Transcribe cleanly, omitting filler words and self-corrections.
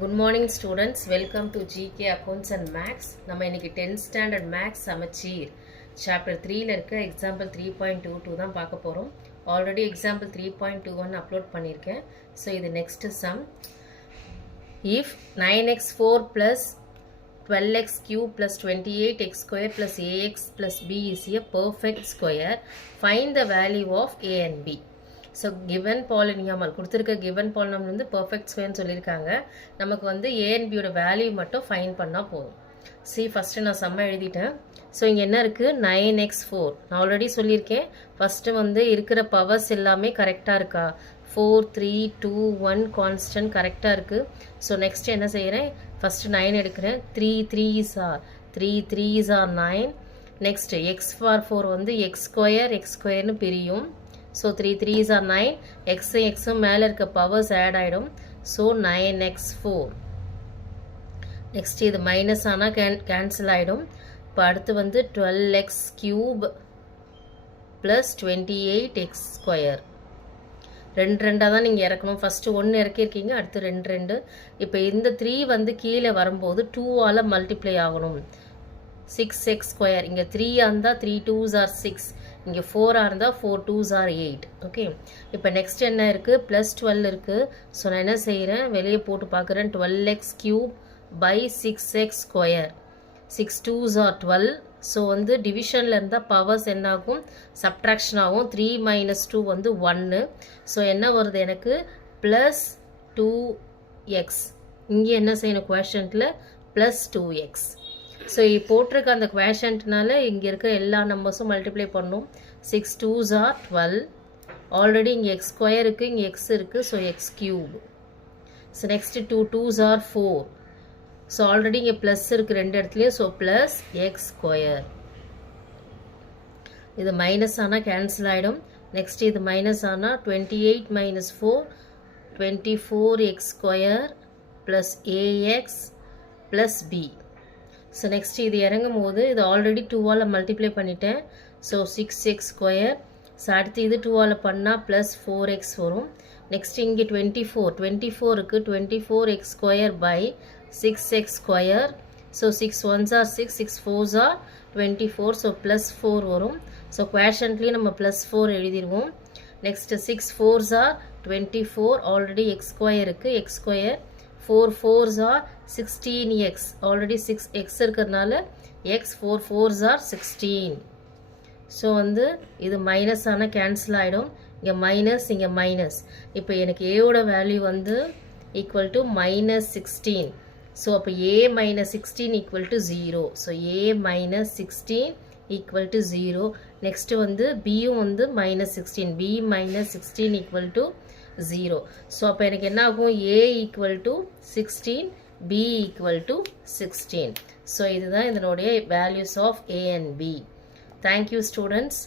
Good morning students, welcome to GK Accounts and Max. நம்ம இன்னைக்கு 10th standard Max சமச்சீர் chapter 3ல இருக்க example 3.22 தான் பார்க்க போறோம். Already example 3.21 அப்லோட் பண்ணிருக்கேன். So இது next sum. If 9x4 plus 12x cube plus 28x square plus ax plus b is a perfect square, find the value of a and b. So given polynomial கொடுத்துருக்க given polynomial வந்து perfect ஸ்கொயர்னு சொல்லியிருக்காங்க. நமக்கு வந்து A and பியோட value மட்டும் find பண்ணால் போதும். ஃபஸ்ட்டு நான் செம்ம எழுதிட்டேன். ஸோ இங்கே என்ன இருக்குது, 9x4 நான் ஆல்ரெடி சொல்லியிருக்கேன். ஃபஸ்ட்டு வந்து இருக்கிற பவர்ஸ் எல்லாமே கரெக்டாக இருக்கா, 4 3 2 1 கான்ஸ்டன்ட் கரெக்டாக இருக்குது. ஸோ நெக்ஸ்ட் என்ன செய்கிறேன், ஃபஸ்ட்டு 9 எடுக்கிறேன். 3 3s are 9. Next X for 4 வந்து எக்ஸ் ஸ்கொயர்னு பிரியும். So 3 3s are 9. எக்ஸும் மேலே இருக்க பவர்ஸ் ஆட் ஆகிடும். So 9x4. நெக்ஸ்ட் இது மைனஸ் ஆனால் கேன்சல் ஆகிடும். இப்போ அடுத்து வந்து 12x cube plus 28x square. ரெண்டாக தான் நீங்கள் இறக்கணும். ஃபஸ்ட்டு 1 இறக்கியிருக்கீங்க, அடுத்து 2. இப்போ இந்த 3 வந்து கீழே வரும்போது 2ஆல் மல்டிப்ளை ஆகணும். 6x square. இங்கே 3 இருந்தால் 3 2s are 6. இங்கே 4 இருந்தால் 4 2s are 8. ஓகே, இப்போ நெக்ஸ்ட் என்ன இருக்குது, ப்ளஸ் 12 இருக்குது. ஸோ நான் என்ன செய்கிறேன், வெளியே போட்டு பார்க்குறேன். 12x cube by 6x square. 6 2s are 12. So வந்து டிவிஷனில் இருந்தால் பவர்ஸ் என்ன ஆகும், சப்ட்ராக்ஷன் ஆகும். 3 minus 2 வந்து 1. ஸோ என்ன வருது எனக்கு, ப்ளஸ் 2x. இங்கே என்ன செய்யணும், குவேஷன்ட்டில் ப்ளஸ் 2x. ஸோ போட்டிருக்க அந்த குவேஷன்ட்னால இங்கே இருக்க எல்லா நம்பர்ஸும் மல்டிப்ளை பண்ணும். 6 2s are 12. ஆல்ரெடி இங்கே எக்ஸ் ஸ்கொயர் இருக்குது, இங்கே எக்ஸ் இருக்குது. So X cube. So next 2 2s are 4. So already இங்கே ப்ளஸ் இருக்குது ரெண்டு இடத்துலையும். So plus X square. இது மைனஸ் ஆனால் கேன்சல் ஆகிடும். நெக்ஸ்ட் இது மைனஸ் ஆனால் 28 minus 4 24x square plus ax plus b. So next இது இறங்கும் போது இது ஆல்ரெடி 2ஆல் மல்டிப்ளை பண்ணிட்டேன். So 6x square. ஸோ அடுத்து இது 2ஆல் பண்ணால் ப்ளஸ் 4x வரும். நெக்ஸ்ட் இங்கே 24 இருக்குது. 24x square by 6x square. So 6 1s are 6, 6 4s are 24. So plus 4 வரும். ஸோ குவேஷன்ட்லேயும் நம்ம ப்ளஸ் 4 எழுதிடுவோம். Next 6 4s are 24. Already x square இருக்குது, x square. 4 4s are 16x. Already 6x இருக்கிறதுனால x 4 4s are 16. ஸோ வந்து இது minus ஆனால் cancel ஆகிடும். இங்கே மைனஸ், இங்கே மைனஸ். இப்போ எனக்கு ஏவோட வேல்யூ வந்து ஈக்குவல் டு மைனஸ் 16. ஸோ அப்போ a minus 16 equal to 0. So a minus 16 equal to 0. Next வந்து பியும் வந்து minus 16. b minus 16 equal to 0. So அப்போ எனக்கு என்ன ஆகும், a equal to 16, b equal to 16. So இதுதான் இதனுடைய values of a and b. Thank you students.